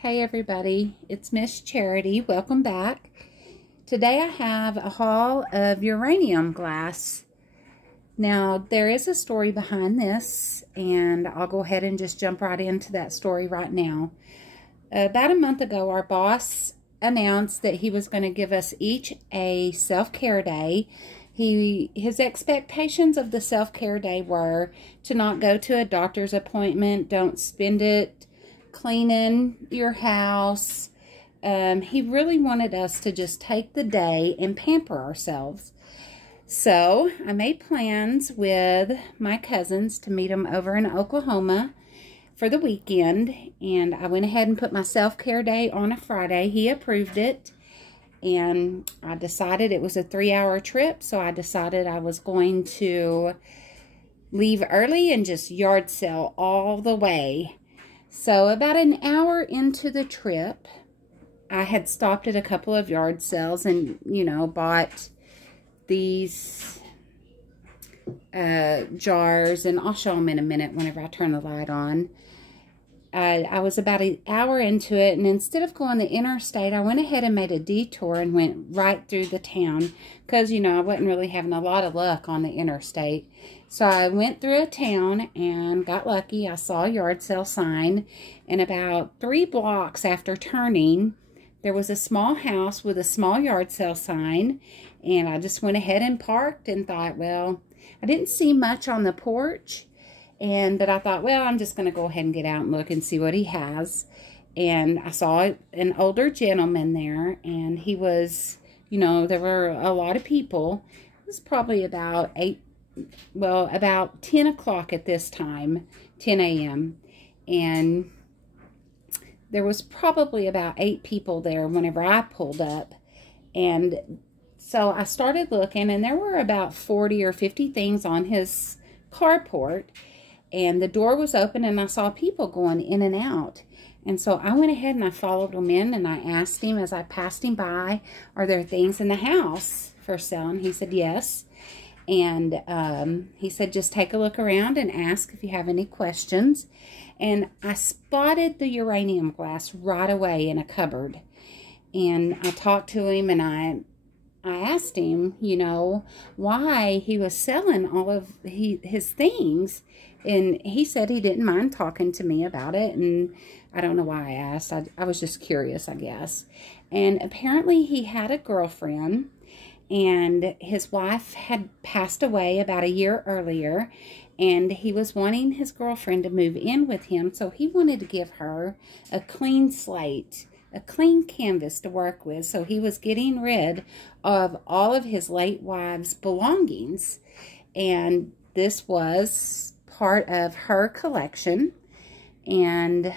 Hey everybody, it's Miss Charity. Welcome back. Today I have a haul of uranium glass. Now there is a story behind this, and I'll go ahead and just jump right into that story right now. About a month ago, our boss announced that he was going to give us each a self-care day. His expectations of the self-care day were to not go to a doctor's appointment, don't spend it cleaning your house. He really wanted us to just take the day and pamper ourselves. So I made plans with my cousins to meet them over in Oklahoma for the weekend, and I went ahead and put my self-care day on a Friday. He approved it, and I decided it was a 3-hour trip, so I decided I was going to leave early and just yard sale all the way. So about an hour into the trip, I had stopped at a couple of yard sales and, bought these jars, and I'll show them in a minute whenever I turn the light on. I was about an hour into it, and instead of going the interstate, I went ahead and made a detour and went right through the town because, I wasn't really having a lot of luck on the interstate. So I went through a town and got lucky. I saw a yard sale sign, and about 3 blocks after turning, there was a small house with a small yard sale sign, and I just went ahead and parked and thought, well, I didn't see much on the porch, but I thought, well, I'm just going to go ahead and get out and look and see what he has. And I saw an older gentleman there, and he was, there were a lot of people. It was probably about about 10 o'clock at this time, 10 a.m. And there was probably about 8 people there whenever I pulled up. And so I started looking, and there were about 40 or 50 things on his carport. And the door was open, and I saw people going in and out. And so I went ahead and I followed him in, and I asked him as I passed him by, are there things in the house for sale? And he said, yes. And he said, just take a look around and ask if you have any questions. And I spotted the uranium glass right away in a cupboard. And I talked to him, and I asked him, why he was selling all of his things. And he said he didn't mind talking to me about it. And I don't know why I asked. I was just curious, I guess. And apparently he had a girlfriend, and his wife had passed away about a year earlier, and he was wanting his girlfriend to move in with him, so he wanted to give her a clean slate, a clean canvas to work with. So he was getting rid of all of his late wife's belongings, and this was part of her collection. And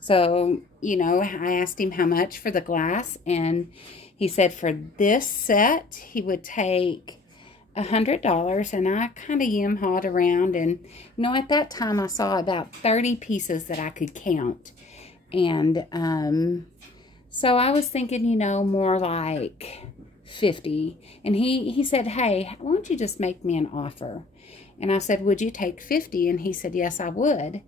so, I asked him how much for the glass, and he said for this set, he would take $100, and I kind of yum-hawed around, and, at that time, I saw about 30 pieces that I could count, and, so I was thinking, more like 50, and he said, hey, why don't you just make me an offer? And I said, would you take 50? And he said, yes, I would.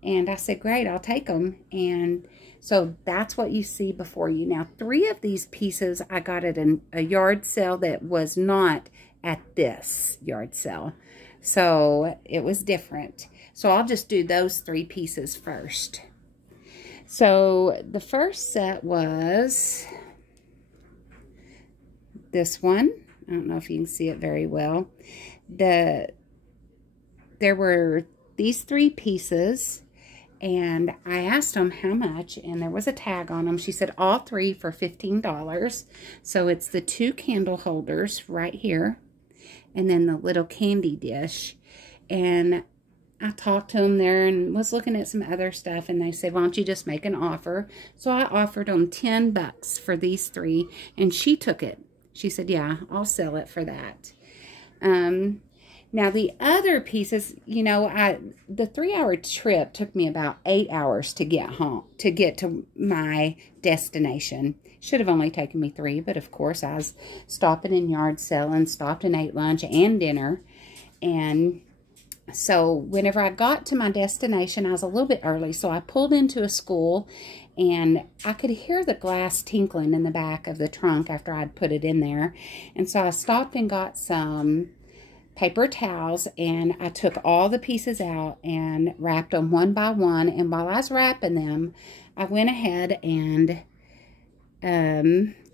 And I said, great, I'll take them. And so that's what you see before you. Now, 3 of these pieces I got at a yard sale that was not at this yard sale. So it was different. So I'll just do those 3 pieces first. So the first set was this one. I don't know if you can see it very well. There were these 3 pieces, and I asked them how much, and there was a tag on them. She said all 3 for $15. So it's the 2 candle holders right here, and then the little candy dish. And I talked to them there and was looking at some other stuff, and they said, why don't you just make an offer? So I offered them $10 for these 3, and she took it. She said, yeah, I'll sell it for that. Now, the other pieces, the 3-hour trip took me about 8 hours to get home, to get to my destination. Should have only taken me 3, but of course, I was stopping in yard sale and stopped and ate lunch and dinner. And So whenever I got to my destination, I was a little bit early. So I pulled into a school, and I could hear the glass tinkling in the back of the trunk after I'd put it in there. And so I stopped and got some paper towels, and I took all the pieces out and wrapped them one by one. And while I was wrapping them, I went ahead and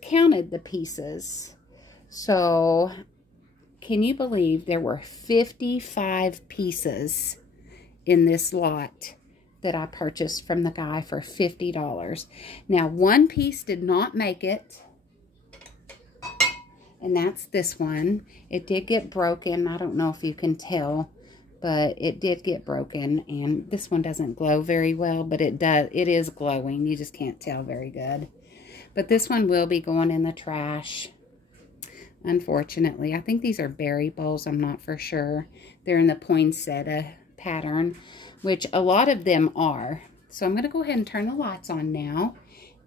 counted the pieces. So can you believe there were 55 pieces in this lot that I purchased from the guy for $50. Now, one piece did not make it, and that's this one. It did get broken. I don't know if you can tell, but it did get broken, and this one doesn't glow very well, but it does. It is glowing. You just can't tell very good. But this one will be going in the trash, unfortunately. I think these are berry bowls. I'm not for sure. They're in the poinsettia pattern, which a lot of them are. So I'm going to go ahead and turn the lights on now,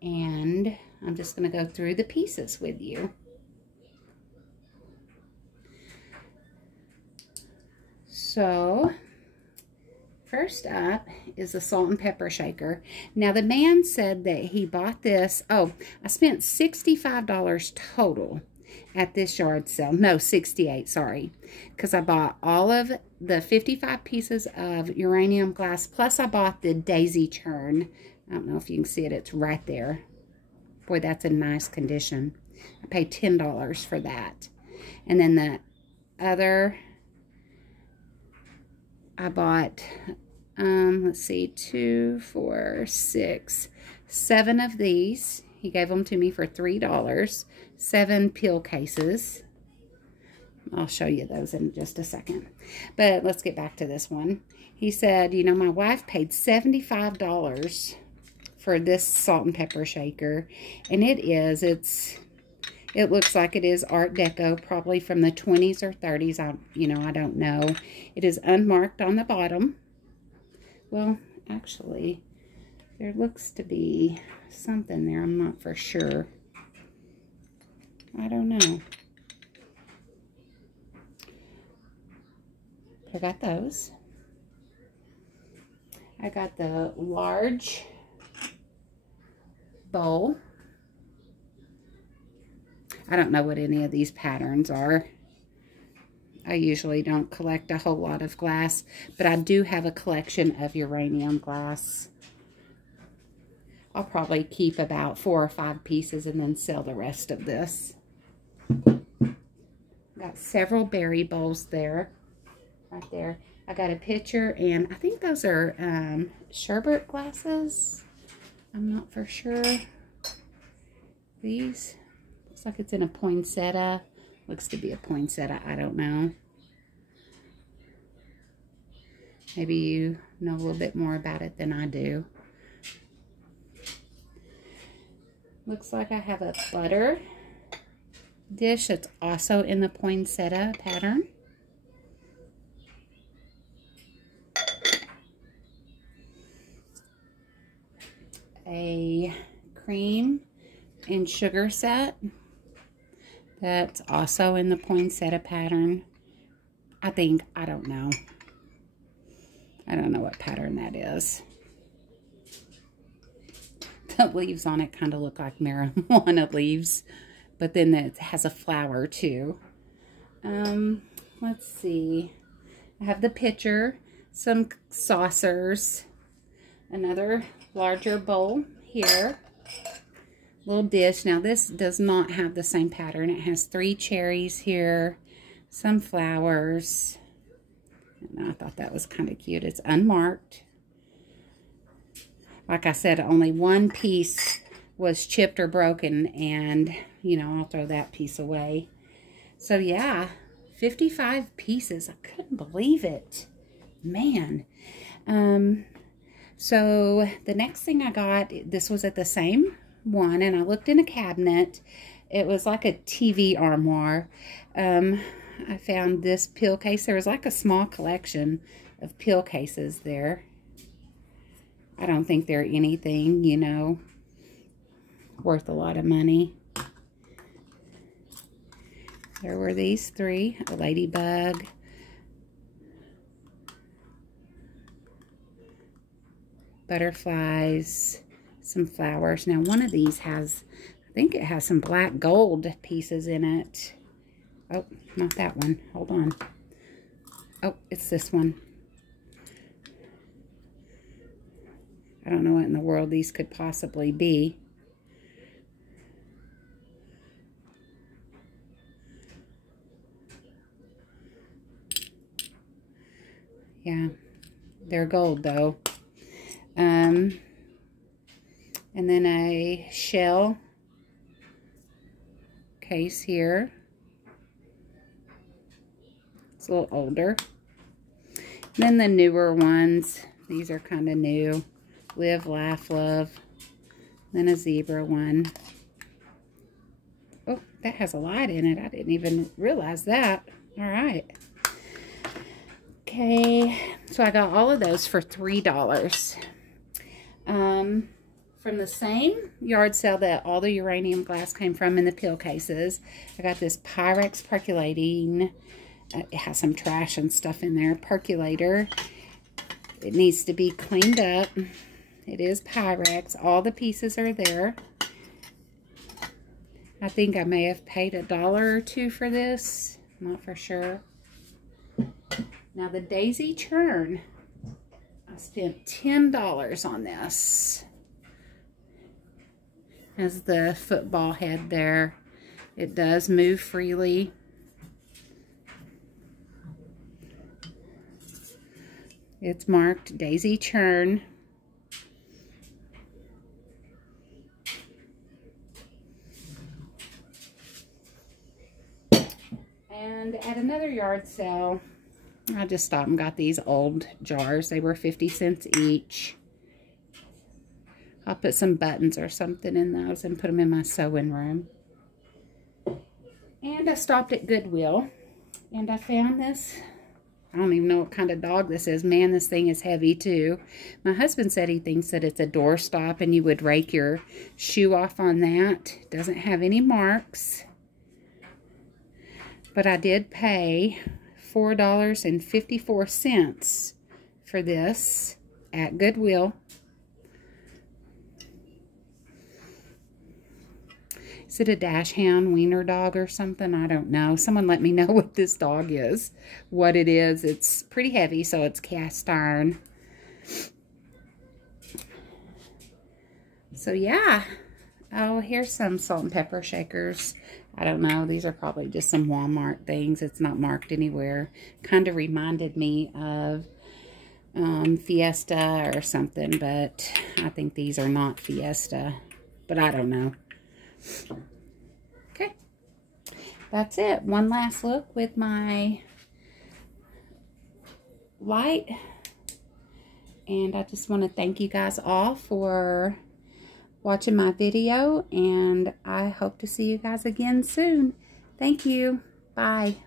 and I'm just going to go through the pieces with you. So first up is the salt and pepper shaker. Now the man said that he bought this. Oh, I spent $65 total at this yard sale. No, 68, sorry. Because I bought all of the 55 pieces of uranium glass, plus I bought the Dazey CHURN. I don't know if you can see it. It's right there. Boy, that's in nice condition. I paid $10 for that. And then the other, I bought, let's see, 2, 4, 6, 7 of these. He gave them to me for $3. 7 pill cases. I'll show you those in just a second. But let's get back to this one. He said, you know, my wife paid $75 for this salt and pepper shaker. And it looks like it is Art Deco, probably from the 20s or 30s. I don't know. It is unmarked on the bottom. Well, actually, there looks to be something there. I'm not for sure. I don't know. I got those. I got the large bowl. I don't know what any of these patterns are. I usually don't collect a whole lot of glass, but I do have a collection of uranium glass. I'll probably keep about 4 or 5 pieces and then sell the rest of this. Got several berry bowls there, right there. I got a pitcher, and I think those are sherbet glasses. I'm not for sure. These, looks like it's in a poinsettia. Looks to be a poinsettia, I don't know. Maybe you know a little bit more about it than I do. Looks like I have a butter dish that's also in the poinsettia pattern. A cream and sugar set that's also in the poinsettia pattern. I don't know. I don't know what pattern that is. The leaves on it kind of look like marijuana leaves, but then it has a flower too. Let's see. I have the pitcher, some saucers, another larger bowl here, little dish. Now this does not have the same pattern. It has 3 cherries here, some flowers. And I thought that was kind of cute. It's unmarked. Like I said, only one piece was chipped or broken, and, you know, I'll throw that piece away. So, yeah, 55 pieces. I couldn't believe it. Man. So, the next thing I got, this was at the same one, and I looked in a cabinet. It was like a TV armoire. I found this pill case. There was like a small collection of pill cases there. I don't think they're anything, you know, worth a lot of money. There were these 3. A ladybug, butterflies, some flowers. Now, one of these has, I think it has some black gold pieces in it. Oh, not that one. Hold on. Oh, it's this one. I don't know what in the world these could possibly be. Yeah, they're gold though. And then a shell case here. It's a little older. Then the newer ones. These are kind of new. Live, laugh, love. Then a zebra one. Oh, that has a light in it. I didn't even realize that. All right. Okay, so I got all of those for $3. From the same yard sale that all the uranium glass came from in the pill cases, I got this Pyrex percolating. It has some trash and stuff in there. Percolator. It needs to be cleaned up. It is Pyrex. All the pieces are there. I think I may have paid $1 or $2 for this. Not for sure. Now the Dazey CHURN. I spent $10 on this. Has the football head there. It does move freely. It's marked Dazey CHURN. And at another yard sale, I just stopped and got these old jars. They were 50 cents each. I'll put some buttons or something in those and put them in my sewing room. And I stopped at Goodwill and I found this. I don't even know what kind of dog this is. Man, this thing is heavy too. My husband said he thinks that it's a doorstop and you would rake your shoe off on that. It doesn't have any marks. But I did pay $4.54 for this at Goodwill. Is it a dachshund wiener dog or something? I don't know. Someone let me know what this dog is, what it is. It's pretty heavy, so it's cast iron. So yeah. Oh, here's some salt and pepper shakers. I don't know. These are probably just some Walmart things. It's not marked anywhere. Kind of reminded me of Fiesta or something, but I think these are not Fiesta. But I don't know. Okay. That's it. One last look with my light. And I just want to thank you guys all for watching my video, and I hope to see you guys again soon. Thank you. Bye.